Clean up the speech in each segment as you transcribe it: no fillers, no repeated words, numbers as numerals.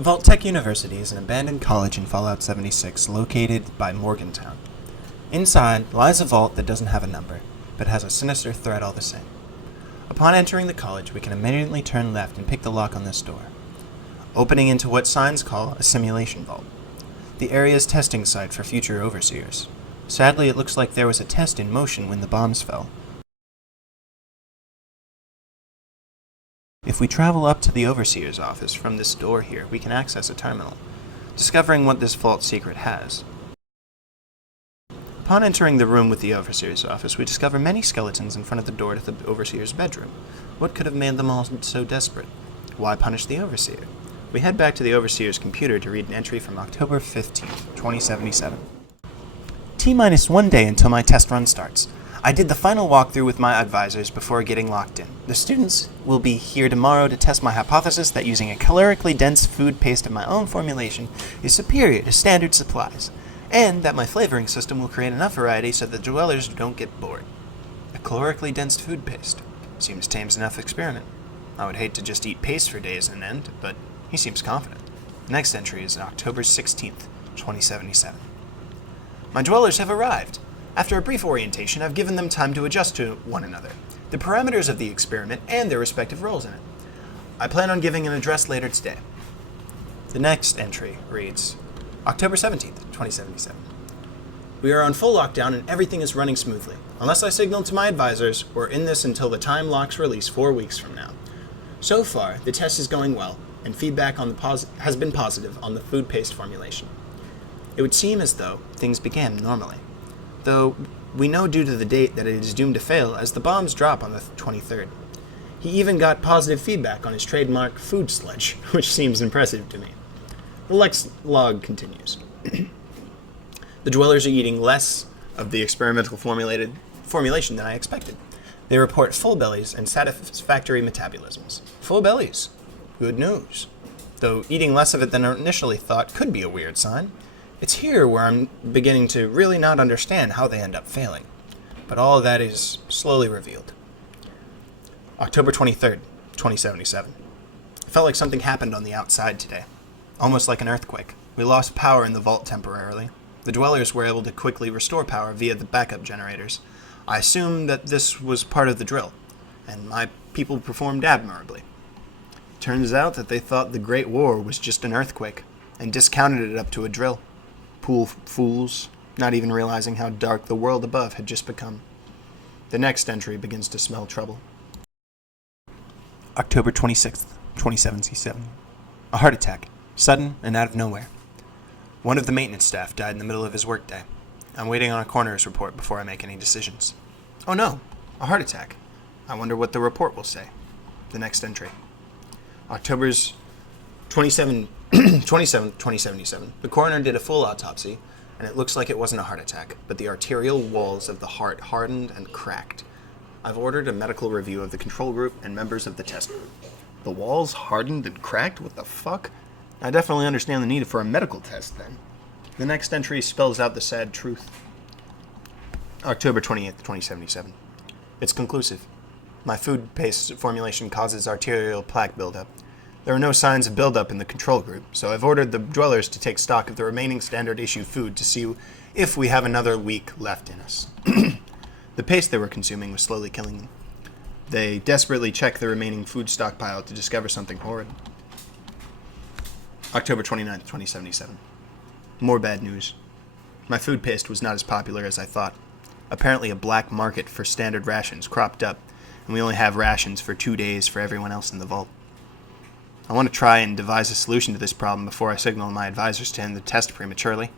Vault-Tec University is an abandoned college in Fallout 76 located by Morgantown. Inside lies a vault that doesn't have a number, but has a sinister threat all the same. Upon entering the college, we can immediately turn left and pick the lock on this door, opening into what signs call a simulation vault, the area's testing site for future overseers. Sadly, it looks like there was a test in motion when the bombs fell. If we travel up to the Overseer's office from this door here, we can access a terminal, discovering what this vault secret has. Upon entering the room with the Overseer's office, we discover many skeletons in front of the door to the Overseer's bedroom. What could have made them all so desperate? Why punish the Overseer? We head back to the Overseer's computer to read an entry from October 15th, 2077. T-minus 1 day until my test run starts. I did the final walkthrough with my advisors before getting locked in. The students will be here tomorrow to test my hypothesis that using a calorically dense food paste of my own formulation is superior to standard supplies, and that my flavoring system will create enough variety so that the dwellers don't get bored. A calorically dense food paste. Seems tame's enough experiment. I would hate to just eat paste for days on end, but he seems confident. The next entry is October 16th, 2077. My dwellers have arrived. After a brief orientation, I've given them time to adjust to one another, the parameters of the experiment, and their respective roles in it. I plan on giving an address later today. The next entry reads, October 17th, 2077. We are on full lockdown and everything is running smoothly. Unless I signal to my advisors, we're in this until the time locks release 4 weeks from now. So far, the test is going well, and feedback on has been positive on the food paste formulation. It would seem as though things began normally, though we know due to the date that it is doomed to fail as the bombs drop on the 23rd. He even got positive feedback on his trademark food sludge, which seems impressive to me. The Lex log continues. The dwellers are eating less of the experimental formulation than I expected. They report full bellies and satisfactory metabolisms. Full bellies. Good news. Though eating less of it than I initially thought could be a weird sign. It's here where I'm beginning to really not understand how they end up failing. But all of that is slowly revealed. October 23rd, 2077. I felt like something happened on the outside today. Almost like an earthquake. We lost power in the vault temporarily. The dwellers were able to quickly restore power via the backup generators. I assumed that this was part of the drill, and my people performed admirably. Turns out that they thought the Great War was just an earthquake, and discounted it up to a drill. Poor fools, not even realizing how dark the world above had just become. The next entry begins to smell trouble. October 26th, 2077. A heart attack, sudden and out of nowhere. One of the maintenance staff died in the middle of his workday. I'm waiting on a coroner's report before I make any decisions. Oh no, a heart attack. I wonder what the report will say. The next entry. October's 27th, 2077. The coroner did a full autopsy, and it looks like it wasn't a heart attack, but the arterial walls of the heart hardened and cracked. I've ordered a medical review of the control group and members of the test group. The walls hardened and cracked? What the fuck? I definitely understand the need for a medical test, then. The next entry spells out the sad truth. October 28th, 2077. It's conclusive. My food paste formulation causes arterial plaque buildup. There are no signs of buildup in the control group, so I've ordered the dwellers to take stock of the remaining standard issue food to see if we have another week left in us. The paste they were consuming was slowly killing them. They desperately check the remaining food stockpile to discover something horrid. October 29th, 2077. More bad news. My food paste was not as popular as I thought. Apparently a black market for standard rations cropped up, and we only have rations for 2 days for everyone else in the vault. I want to try and devise a solution to this problem before I signal my advisors to end the test prematurely.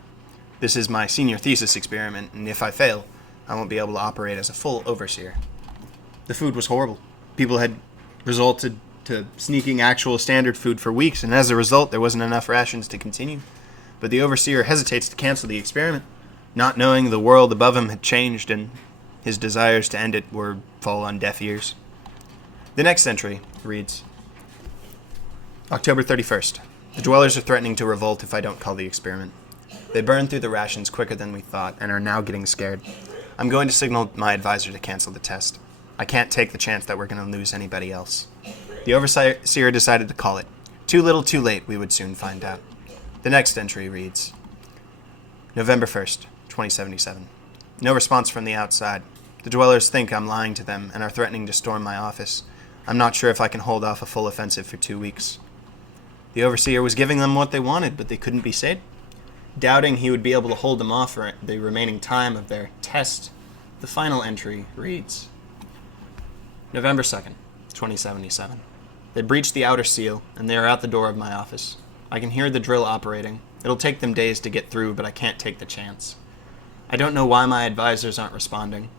This is my senior thesis experiment, and if I fail, I won't be able to operate as a full overseer. The food was horrible. People had resulted to sneaking actual standard food for weeks, and as a result, there wasn't enough rations to continue. But the overseer hesitates to cancel the experiment, not knowing the world above him had changed and his desires to end it were fall on deaf ears. The next entry reads, October 31st. The dwellers are threatening to revolt if I don't call the experiment. They burned through the rations quicker than we thought and are now getting scared. I'm going to signal my advisor to cancel the test. I can't take the chance that we're going to lose anybody else. The overseer decided to call it. Too little, too late, we would soon find out. The next entry reads, November 1st, 2077. No response from the outside. The dwellers think I'm lying to them and are threatening to storm my office. I'm not sure if I can hold off a full offensive for 2 weeks. The overseer was giving them what they wanted, but they couldn't be saved. Doubting he would be able to hold them off for the remaining time of their test, the final entry reads, November 2nd, 2077. They breached the outer seal, and they are at the door of my office. I can hear the drill operating. It'll take them days to get through, but I can't take the chance. I don't know why my advisors aren't responding.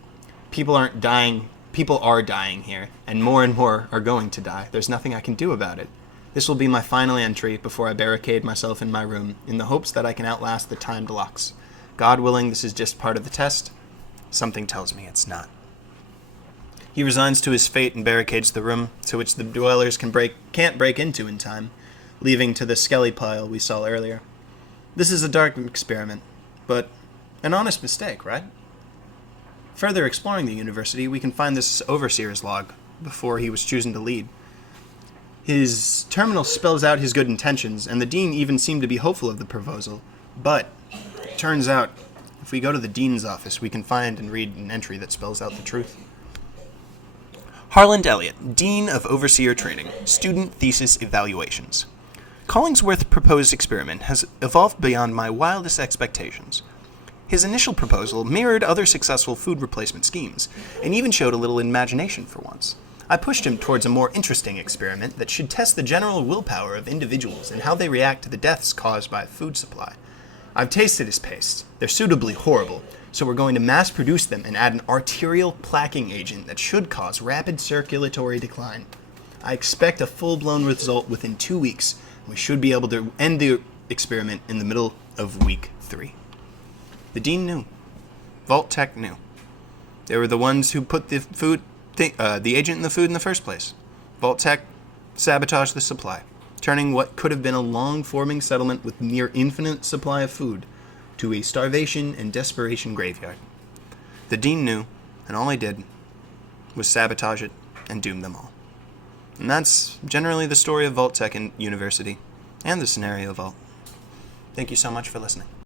People are dying here, and more are going to die. There's nothing I can do about it. This will be my final entry before I barricade myself in my room, in the hopes that I can outlast the timed locks. God willing, this is just part of the test. Something tells me it's not. He resigns to his fate and barricades the room, to which the dwellers can't break into in time, leaving to the skelly pile we saw earlier. This is a dark experiment, but an honest mistake, right? Further exploring the university, we can find this overseer's log before he was chosen to lead. His terminal spells out his good intentions, and the dean even seemed to be hopeful of the proposal. But, it turns out, if we go to the dean's office, we can find and read an entry that spells out the truth. Harland Elliott, Dean of Overseer Training, Student Thesis Evaluations. Collingsworth's proposed experiment has evolved beyond my wildest expectations. His initial proposal mirrored other successful food replacement schemes, and even showed a little imagination for once. I pushed him towards a more interesting experiment that should test the general willpower of individuals and how they react to the deaths caused by food supply. I've tasted his pastes. They're suitably horrible, so we're going to mass produce them and add an arterial plaquing agent that should cause rapid circulatory decline. I expect a full-blown result within 2 weeks. We should be able to end the experiment in the middle of week 3. The dean knew. Vault-Tec knew. They were the ones who put the agent in the food in the first place. Vault-Tec sabotaged the supply, turning what could have been a long-forming settlement with near infinite supply of food to a starvation and desperation graveyard. The dean knew, and all he did was sabotage it and doom them all. And that's generally the story of Vault-Tec University and the scenario Vault. Thank you so much for listening.